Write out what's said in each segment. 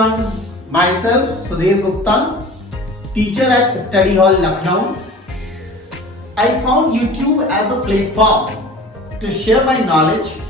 everyone, myself Sudheer Gupta, teacher at Study Hall Lucknow. I found YouTube as a platform to share my knowledge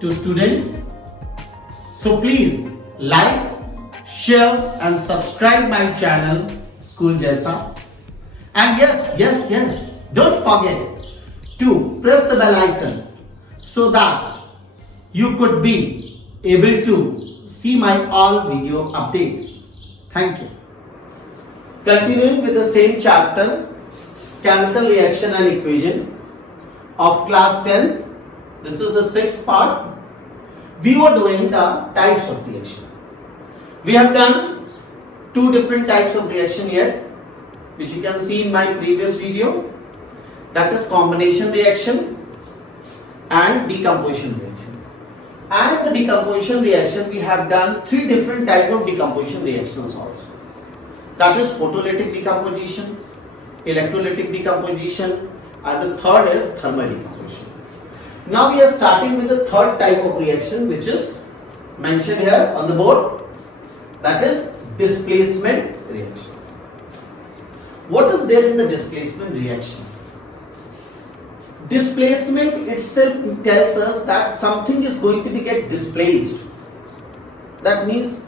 to students. So please like, share and subscribe my channel School Jaisa. And yes, don't forget to press the bell icon so that you could be able to see my all video updates. Thank you. Continuing with the same chapter, chemical reaction and equation of class 10. This is the sixth part. We were doing the types of reaction. We have done two different types of reaction here, which you can see in my previous video. That is combination reaction and decomposition reaction. And in the decomposition reaction, we have done three different types of decomposition reactions also. That is photolytic decomposition, electrolytic decomposition, and the third is thermal decomposition. Now we are starting with the third type of reaction, which is mentioned here on the board. That is displacement reaction. What is there in the displacement reaction? Displacement itself tells us that something is going to get displaced. That means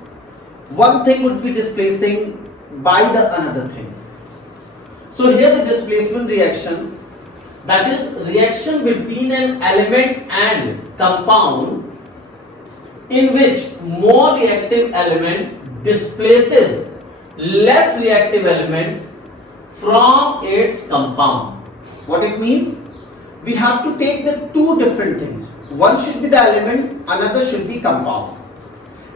one thing would be displacing by the another thing. So here the displacement reaction, that is reaction between an element and compound in which more reactive element displaces less reactive element from its compound. What it means? We have to take the two different things. One should be the element, another should be compound.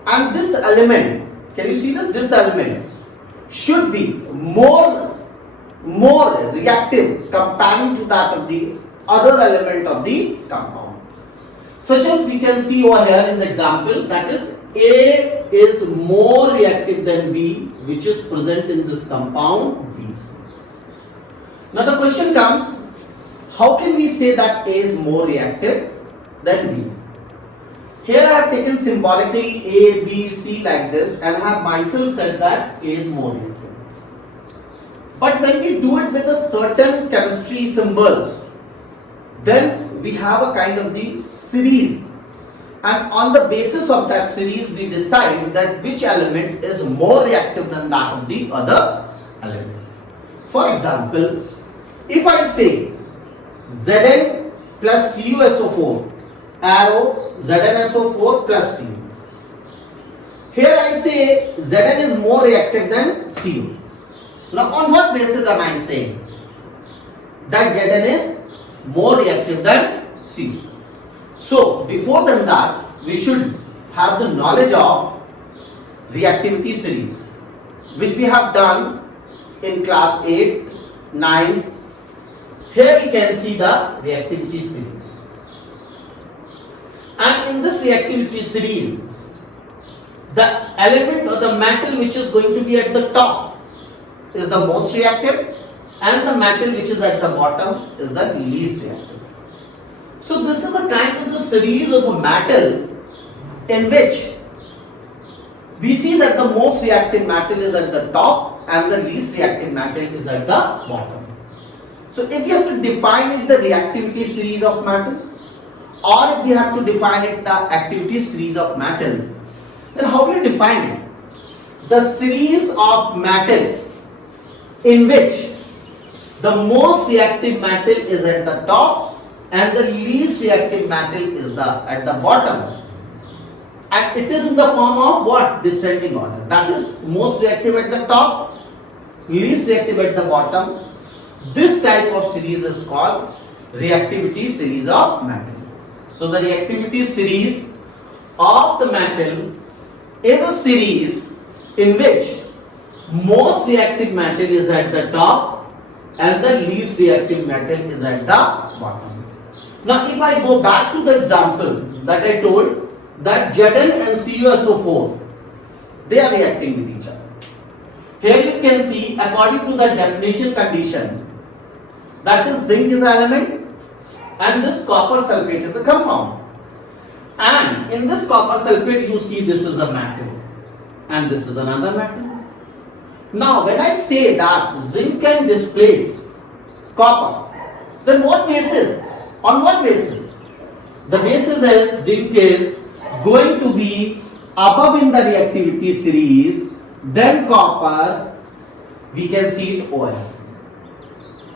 And this element, can you see this? This element should be more reactive comparing to that of the other element of the compound. Such as we can see over here in the example, that is A is more reactive than B, which is present in this compound B. Now the question comes, how can we say that A is more reactive than B? Here I have taken symbolically A, B, C like this, and I have myself said that A is more reactive. But when we do it with a certain chemistry symbols, then we have a kind of the series, and on the basis of that series we decide that which element is more reactive than that of the other element. For example, if I say Zn plus CuSO4 arrow ZnSO4 plus Cu. Here I say Zn is more reactive than Cu. Now on what basis am I saying that Zn is more reactive than Cu? So before than that, we should have the knowledge of reactivity series, which we have done in class 8, 9. Here we can see the reactivity series. And in this reactivity series, the element or the metal which is going to be at the top is the most reactive, and the metal which is at the bottom is the least reactive. So this is a kind of the series of a metal in which we see that the most reactive metal is at the top and the least reactive metal is at the bottom. So if you have to define it the reactivity series of metal, or if we have to define it the activity series of metal, then how do you define it? The series of metal in which the most reactive metal is at the top and the least reactive metal is at the bottom, and it is in the form of what? Descending order. That is most reactive at the top, least reactive at the bottom. This type of series is called reactivity series of metal. So the reactivity series of the metal is a series in which most reactive metal is at the top and the least reactive metal is at the bottom. Now if I go back to the example that I told, that Zn and CuSO4, they are reacting with each other. Here you can see, according to the definition condition, that is zinc is an element and this copper sulfate is a compound. And in this copper sulfate you see this is a metal. and this is another metal. Now when I say that zinc can displace copper, then what basis? On what basis? The basis is zinc is going to be above in the reactivity series than copper. We can see it over here.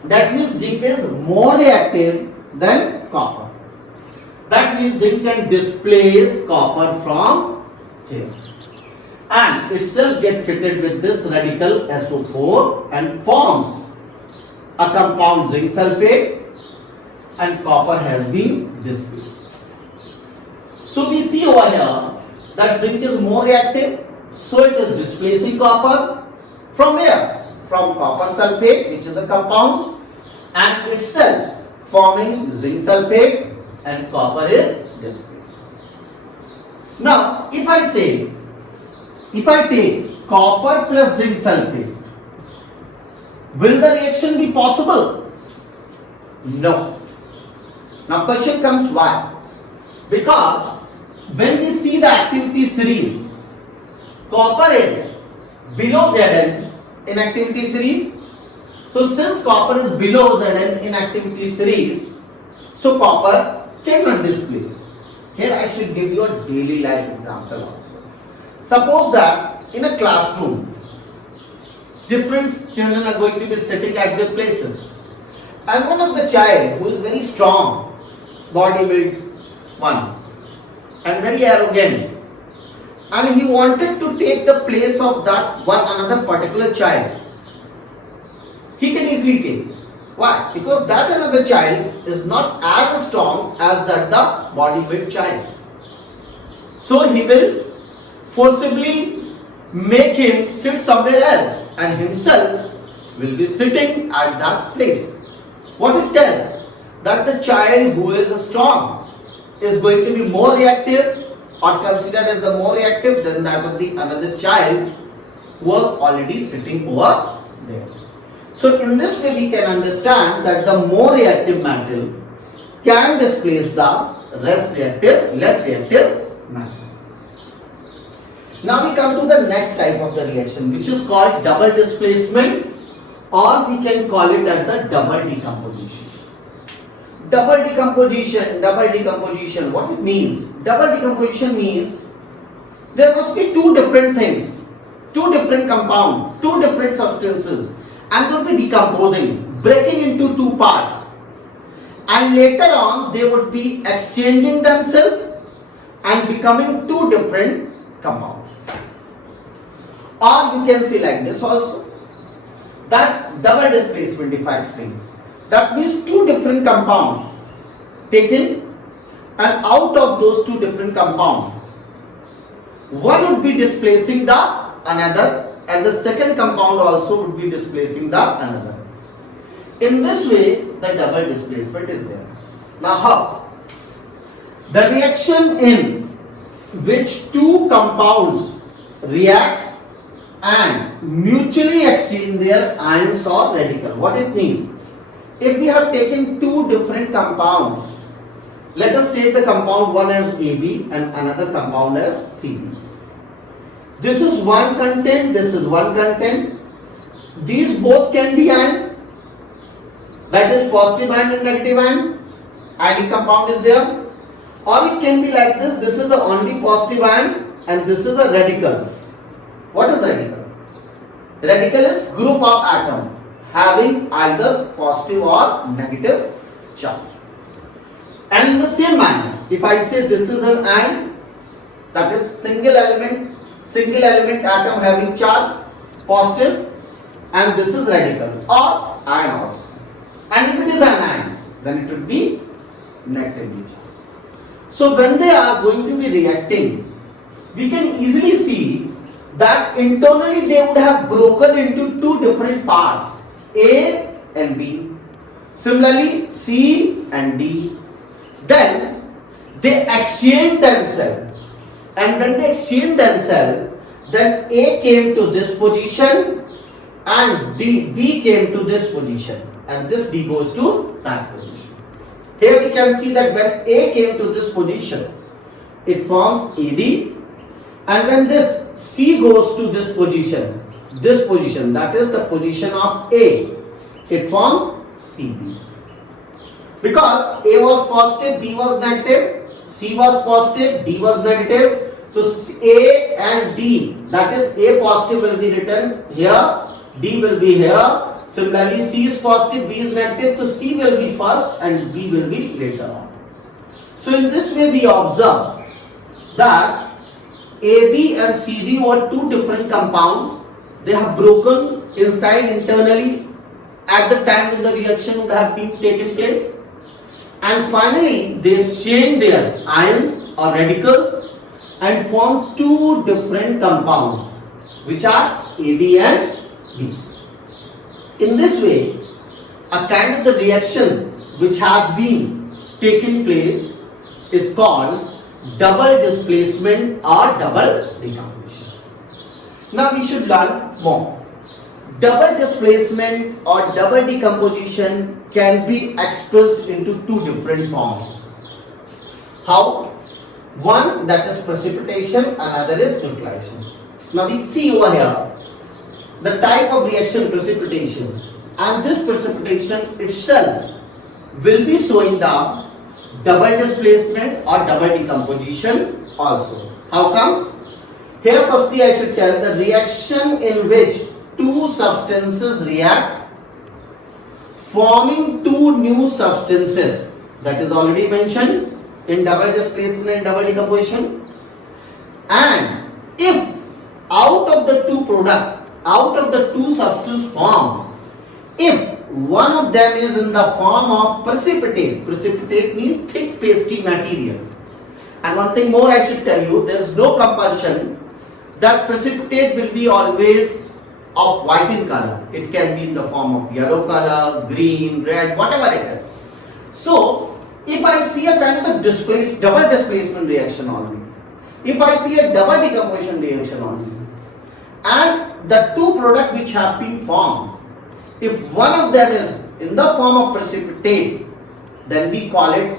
That means zinc is more reactive than copper. That means zinc can displace copper from here and itself get fitted with this radical SO4 and forms a compound zinc sulfate, and copper has been displaced. So we see over here that zinc is more reactive, so it is displacing copper from where? From copper sulfate, which is a compound, and itself forming zinc sulfate, and copper is displaced. Now if I take copper plus zinc sulfate, will the reaction be possible? No. Now question comes why? Because when we see the activity series, copper is below Zn in activity series. So since copper is below Zn in activity series, so copper cannot displace. Here I should give you a daily life example also. Suppose that in a classroom, different children are going to be sitting at their places, and one of the child who is very strong, body build one, and very arrogant, and he wanted to take the place of that one another particular child, he can easily take. Why? Because that another child is not as strong as that the body built child. So he will forcibly make him sit somewhere else and himself will be sitting at that place. What it tells? That the child who is strong is going to be more reactive or considered as the more reactive than that of the another child who was already sitting over there. So in this way we can understand that the more reactive metal can displace the less reactive metal. Now we come to the next type of the reaction, which is called double displacement, or we can call it as the double decomposition. Double decomposition, what it means? Double decomposition means there must be two different things, two different compounds, two different substances, and they will be decomposing, breaking into two parts, and later on they would be exchanging themselves and becoming two different compounds. Or you can see like this also, that double displacement, if I explain, that means two different compounds taken, and out of those two different compounds, one would be displacing the another, and the second compound also would be displacing the another. In this way the double displacement is there. Now how? The reaction in which two compounds reacts and mutually exchange their ions or radical. What it means? If we have taken two different compounds, let us take the compound one as AB and another compound as CB. This is one content, this is one content. These both can be ions, that is positive ion and negative ion. Ionic compound is there. Or it can be like this, this is the only positive ion and this is a radical. What is radical? Radical is group of atom having either positive or negative charge. And in the same manner, if I say this is an ion, that is single element atom having charge positive, and this is radical or ion also. And if it is an ion, then it would be negatively charged. So when they are going to be reacting, we can easily see that internally they would have broken into two different parts, A and B. Similarly, C and D. Then they exchange themselves, and when they exchange themselves, then A came to this position and B came to this position, and this D goes to that position. Here we can see that when A came to this position, it forms AD, and when this C goes to this position, that is the position of A, it forms CB. Because A was positive, B was negative, C was positive, D was negative, so A and D, that is A positive will be written here, D will be here. Similarly, C is positive, B is negative, so C will be first and B will be later on. So in this way we observe that AB and CD were two different compounds. They have broken inside internally at the time when the reaction would have been taken place, and finally they exchange their ions or radicals and form two different compounds which are AD and BC. In this way, a kind of the reaction which has been taken place is called double displacement or double decomposition. Now we should learn more. Double displacement or double decomposition can be expressed into two different forms. How? One, that is precipitation, another is neutralization. Now we see over here the type of reaction precipitation, and this precipitation itself will be showing the double displacement or double decomposition also. How come? Here firstly I should tell the reaction in which two substances react forming two new substances, that is already mentioned in double displacement and double decomposition. And if out of the two products, out of the two substances formed, if one of them is in the form of precipitate means thick pasty material. And one thing more I should tell you, there is no compulsion that precipitate will be always of white in color. It can be in the form of yellow color, green, red, whatever it is. So if I see a kind of a double displacement reaction only, if I see a double decomposition reaction only, and the two products which have been formed, if one of them is in the form of precipitate, then we call it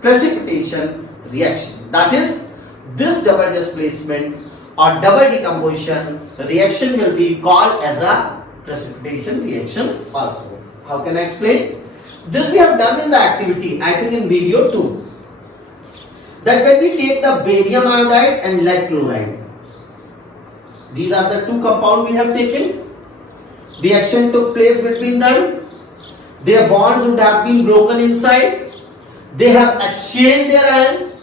precipitation reaction. That is, this double displacement or double decomposition reaction will be called as a precipitation reaction also. How can I explain? This we have done in the activity, I think in video 2. That when we take the barium iodide and lead chloride, these are the two compounds we have taken. Reaction took place between them. Their bonds would have been broken inside. They have exchanged their ions.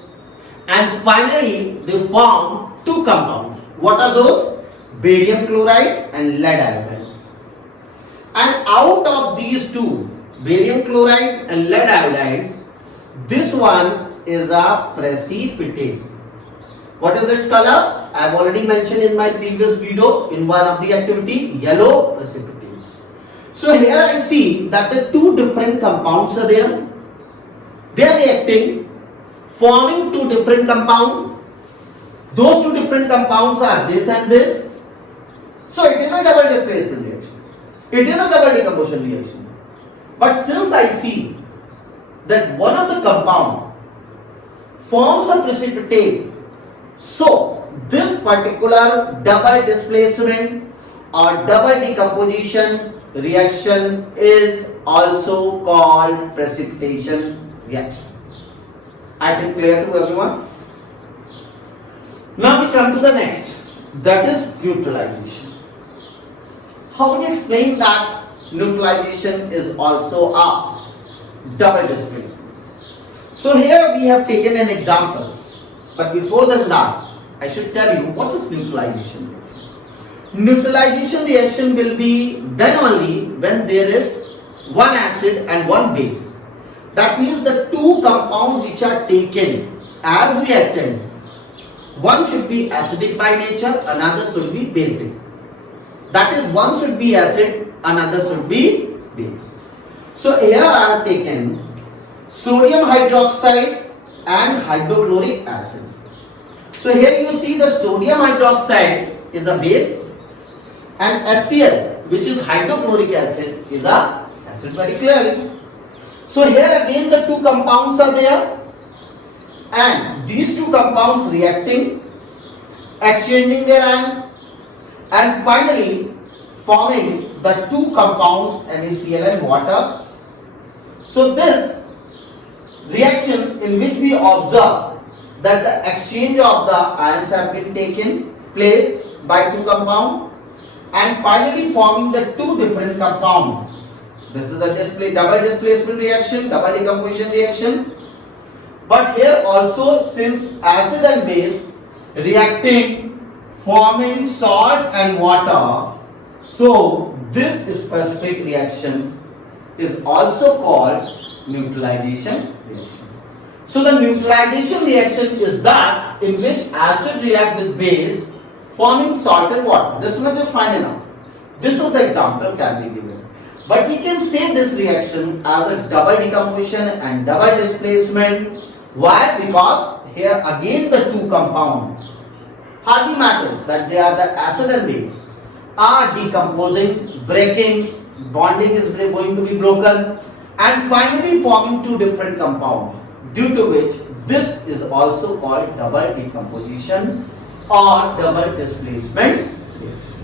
And finally, they form two compounds. What are those? Barium chloride and lead iodide. And out of these two, barium chloride and lead iodide, this one is a precipitate. What is its color? I have already mentioned in my previous video in one of the activity, yellow precipitate. So here I see that the two different compounds are there. They are reacting, forming two different compounds. Those two different compounds are this and this. So it is a double displacement reaction. It is a double decomposition reaction. But since I see that one of the compound forms a precipitate, so this particular double displacement or double decomposition reaction is also called precipitation reaction. I think clear to everyone? Now we come to the next, that is neutralization. How do you explain that neutralization is also a double displacement? So here we have taken an example, but before that I should tell you what is neutralization reaction. Neutralization reaction will be then only when there is one acid and one base. That means the two compounds which are taken as reactant, one should be acidic by nature, another should be basic. That is, one should be acid, another should be base. So here I have taken sodium hydroxide and hydrochloric acid. So here you see the sodium hydroxide is a base and HCl, which is hydrochloric acid, is a acid very clearly. So here again the two compounds are there and these two compounds reacting exchanging their ions, and finally forming the two compounds NaCl and water. So this reaction in which we observe that the exchange of the ions have been taken place by two compounds and finally forming the two different compounds. This is the double displacement reaction, double decomposition reaction. But here also, since acid and base reacting, forming salt and water, so this specific reaction is also called neutralization reaction. So the neutralization reaction is that in which acid react with base forming salt and water. This much is fine enough. This is the example can be given. But we can say this reaction as a double decomposition and double displacement. Why? Because here again the two compounds hardly matters that they are the acid and base are decomposing, breaking, bonding is going to be broken and finally forming two different compounds, due to which this is also called double decomposition or double displacement reaction.